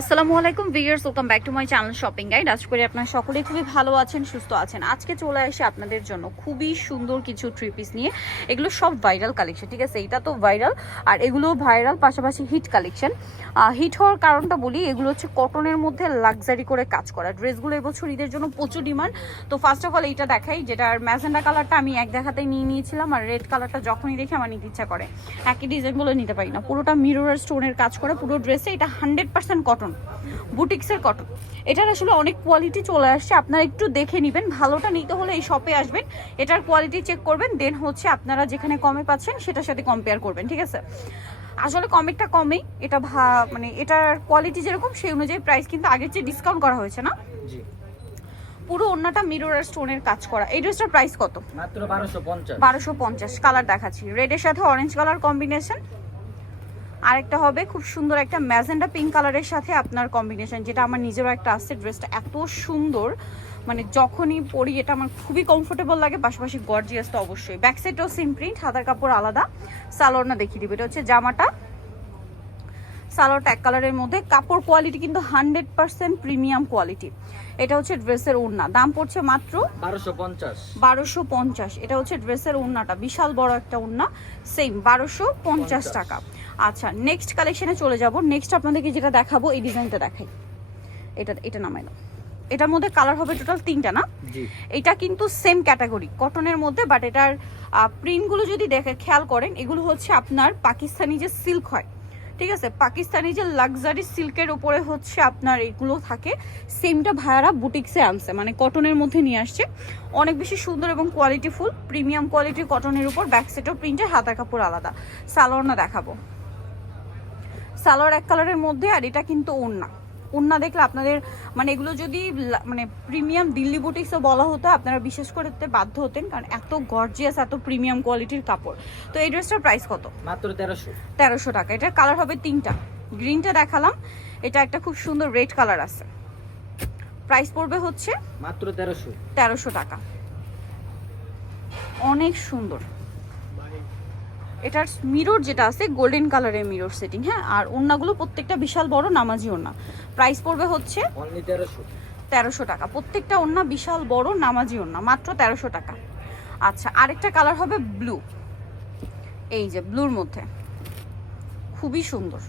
আসসালামু আলাইকুম viewers, welcome back to my channel shopping guide. আশা করি আপনারা সকলেই খুবই ভালো আছেন, সুস্থ আছেন। আজকে চলে আসি আপনাদের জন্য খুবই সুন্দর কিছু থ্রি পিস নিয়ে। এগুলো সব ভাইরাল কালেকশন, ঠিক আছে? এটা তো ভাইরাল, আর এগুলো ভাইরাল পাশাপাশি হিট কালেকশন। হিট হওয়ার কারণটা বলি, এগুলো হচ্ছে কটনের মধ্যে লাক্সারি করে কাজ করা ড্রেসগুলো। এবছর ঈদের জন্য প্রচুর ডিমান্ড। তো ফার্স্ট অফ অল এইটা দেখাই, যেটার ম্যাজেন্ডা কালারটা আমি এক দেখাতেই নিয়ে নিয়েছিলাম, আর রেড কালারটা যখনই দেখি আমার নিতে ইচ্ছা করে। একই ডিজাইনগুলো নিতে পারি না, পুরোটা মিরর স্টোনের কাজ করে পুরো ড্রেসে। এটা 100% কটন, বুটিক্সের কটন। এটার আসলে অনেক কোয়ালিটি চলে আসছে, আপনারা একটু দেখে নেবেন। ভালোটা নিতে হলে এই শপে আসবেন, এটার কোয়ালিটি চেক করবেন, দেন হচ্ছে আপনারা যেখানে কমে পাচ্ছেন সেটার সাথে কম্পেয়ার করবেন, ঠিক আছে? আসলে কমেরটা কমেই, এটা মানে এটার কোয়ালিটি যেরকম সেই অনুযায়ী প্রাইস কিন্তু আগের চেয়ে ডিসকাউন্ট করা হয়েছে না। পুরো ওন্নাটা মিরর আর স্টোনের কাজ করা। এই ড্রেসটার প্রাইস কত? মাত্র 1250। 1250। কালার দেখাচ্ছি, রেডের সাথে অরেঞ্জ কালার কম্বিনেশন, আরেকটা হবে খুব সুন্দর একটা ম্যাজেন্ডা পিঙ্ক কালারের সাথে আপনার কম্বিনেশন, যেটা আমার নিজেরও একটা আসছে। ড্রেসটা এত সুন্দর, মানে যখনই পরি এটা আমার খুবই কমফোর্টেবল লাগে, পাশাপাশি গর্জিয়াস তো অবশ্যই। ব্যাক সাইডটাও সেম প্রিন্ট, হাতার কাপড় আলাদা। সালোয়ার না দেখিয়ে দিবে, এটা হচ্ছে জামাটা। সালোয়ারটা এক কালারের মধ্যে, কাপড় কোয়ালিটি কিন্তু 100% প্রিমিয়াম কোয়ালিটি। এটা হচ্ছে ড্রেসের ওড়না, দাম পড়ছে মাত্র 1250। 1250। এটা হচ্ছে ড্রেসের ওড়নাটা, বিশাল বড় একটা ওড়না, সেম 1250 টাকা। আচ্ছা, নেক্সট কালেকশনে চলে যাব। নেক্সট আপনাদেরকে যেটা দেখাবো, এই ডিজাইনটা দেখাই। এটা নামাইলো। এটার মধ্যে কালার হবে টোটাল 3টা না? জি। এটা কিন্তু সেম ক্যাটাগরি কটনের মধ্যে, বাট এটার প্রিন্টগুলো যদি দেখে খেয়াল করেন, এগুলো হচ্ছে আপনার পাকিস্তানি যে সিল্ক হয়, ঠিক আছে? পাকিস্তানি যে লাক্সারি সিল্কের উপরে হচ্ছে আপনার এগুলো থাকে। সেমটা ভাইয়ারা বুটিক্সে আনছে, মানে কটনের মধ্যে নিয়ে আসছে। অনেক বেশি সুন্দর এবং কোয়ালিটিফুল, প্রিমিয়াম কোয়ালিটির কটনের উপর। ব্যাক সাইডও প্রিন্টের, হাতার কাপড় আলাদা। সালোয়ার না দেখাবো, সালোয়ার এক কালারের মধ্যে, আর এটা কিন্তু ওড়না। ওড়না দেখলে আপনাদের মানে এগুলো যদি মানে প্রিমিয়াম দিল্লি বুটিক্সও বলা হতো, আপনারা বিশেষ করতে বাধ্য হতেন, কারণ এত গর্জিয়াস, এত প্রিমিয়াম কোয়ালিটির কাপড়। তো এই ড্রেসটার প্রাইস কত? মাত্র 1300। 1300 টাকা। এটার কালার হবে 3টা। গ্রিনটা দেখালাম, এটা একটা খুব সুন্দর রেড কালার আছে। প্রাইস পড়বে হচ্ছে মাত্র 1300। 1300 টাকা। অনেক সুন্দর। এটার মিরর যেটা আছে গোল্ডেন কালারের মিরর সেটিং, হ্যাঁ। আর ওড়নাগুলো প্রত্যেকটা বিশাল বড় নামাজি ওড়না। প্রাইস পড়বে হচ্ছে অনলি 1300। 1300 টাকা। প্রত্যেকটা ওড়না বিশাল বড় নামাজি ওড়না, মাত্র 1300 টাকা। আচ্ছা, আরেকটা কালার হবে ব্লু, এই যে ব্লুর মধ্যে, খুবই সুন্দর,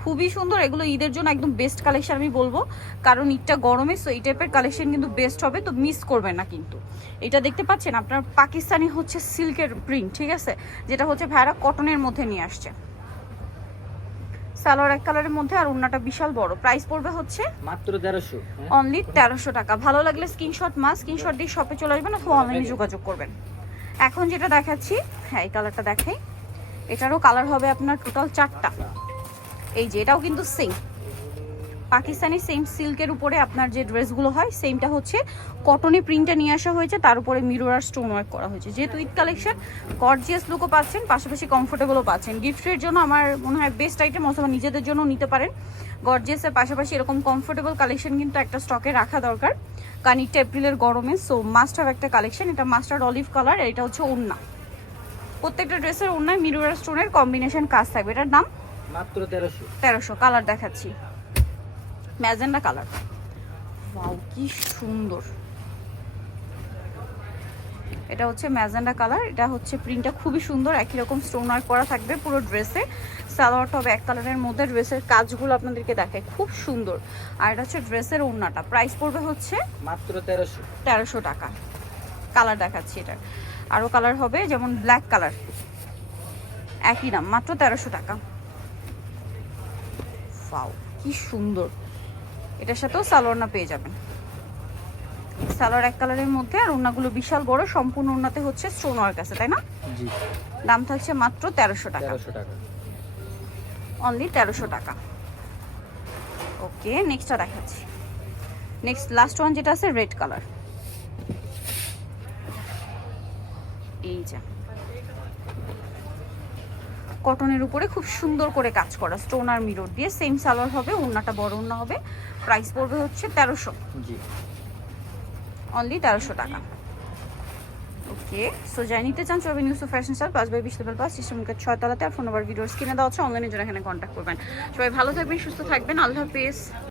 খুবই সুন্দর। এগুলো ঈদের জন্য একদম বেস্ট কালেকশন আমি বলবো, কারণ ঈদটা গরমে, সো এই টাইপের কালেকশন কিন্তু বেস্ট হবে, তো মিস করবেন না কিন্তু। এটা দেখতে পাচ্ছেন আপনার পাকিস্তানি হচ্ছে সিল্কের প্রিন্ট, ঠিক আছে? যেটা হচ্ছে ভাইরা কটনের মধ্যে নিয়ে আসছে। সালোয়ার এক কালারের মধ্যে, আর ওড়নাটা বিশাল বড়। প্রাইস পড়বে হচ্ছে মাত্র 1300। অনলি 1300 টাকা। ভালো লাগলে স্ক্রিনশট স্ক্রিনশট দিয়ে শপে চলে আসবেন, অথবা অনলাইনে যোগাযোগ করবেন। এখন যেটা দেখাচ্ছি, হ্যাঁ এই কালারটা দেখাই। এটারও কালার হবে আপনার টোটাল 4টা। এই যে এটাও কিন্তু সেম পাকিস্তানি সেম সিল্কের উপরে আপনার যে ড্রেসগুলো হয়, সেমটা হচ্ছে কটনে প্রিন্টটা নিয়ে আসা হয়েছে, তার উপরে মিরর আর স্টোন ওয়ার্ক করা হয়েছে। যেহেতু ঈদ কালেকশন, গর্জিয়াস লুকও পাচ্ছেন, পাশাপাশি কমফোর্টেবলও পাচ্ছেন। গিফটের জন্য আমার মনে হয় বেস্ট আইটেম, অথবা নিজেদের জন্য নিতে পারেন। গর্জিয়াসের পাশাপাশি এরকম কমফোর্টেবল কালেকশন কিন্তু একটা স্টকে রাখা দরকার, কারণ ঈদটা এপ্রিলের গরমে, সো মাস্ট হ্যাভ একটা কালেকশন। এটা মাস্টার্ড অলিভ কালার, এটা হচ্ছে ওড়না। প্রত্যেকটা ড্রেসের ওড়নায় মিরর আর স্টোনের কম্বিনেশন কাজ থাকবে। এটার দাম মাত্র 1300। 1300। কালার দেখাচ্ছি, ম্যাজেন্ডা কালার। ওয়াও, কি সুন্দর। এটা হচ্ছে ম্যাজেন্ডা কালার, এটা হচ্ছে প্রিন্টটা খুবই সুন্দর, একই রকম স্টোন ওয়ার্ক করা থাকবে পুরো ড্রেসে। সালোয়ারটা হবে এক কালারের মধ্যে, ড্রেসের কাজগুলো আপনাদেরকে দেখায়, খুব সুন্দর। আর এটা হচ্ছে ড্রেসের ওড়নাটা। প্রাইস পড়বে হচ্ছে মাত্র 1300। 1300 টাকা। কালার দেখাচ্ছি, এটার আরও কালার হবে, যেমন ব্ল্যাক কালার, একই দাম, মাত্র 1300 টাকা। ওয়াও, কি সুন্দর। এটার সাথেও সালোয়ার না পেয়ে যাবেন। সালোয়ার এক কালারের মধ্যে, আর ওড়নাগুলো বিশাল বড়, সম্পূর্ণ ওড়নাতে হচ্ছে স্টোন ওয়ার্ক আছে, তাই না? জি। দাম থাকছে মাত্র 1300 টাকা। 1300 টাকা। অনলি 1300 টাকা। ওকে, নেক্সটটা দেখাচ্ছি। নেক্সট লাস্ট ওয়ান যেটা আছে রেড কালার, এই যে কটনের উপরে খুব সুন্দর করে কাজ করা, স্টোন আর মিরর দিয়ে। সেম সালোয়ার হবে, ওড়নাটা বড় ওড়না হবে। প্রাইস পড়বে হচ্ছে 1300। জি। অনলি 1300 টাকা। ওকে, সো যাই নিতে চান চলবে news fashion style 5/20 level pass সিস্টেমকে 6 তলাতে, আর ফোন নাম্বার ভিডিওর স্ক্রিনে দেওয়া হচ্ছে, অনলাইনে যারা এখানে কন্ট্যাক্ট করবেন। সবাই ভালো থাকবেন, সুস্থ থাকবেন, আল্লাহ হাফেজ।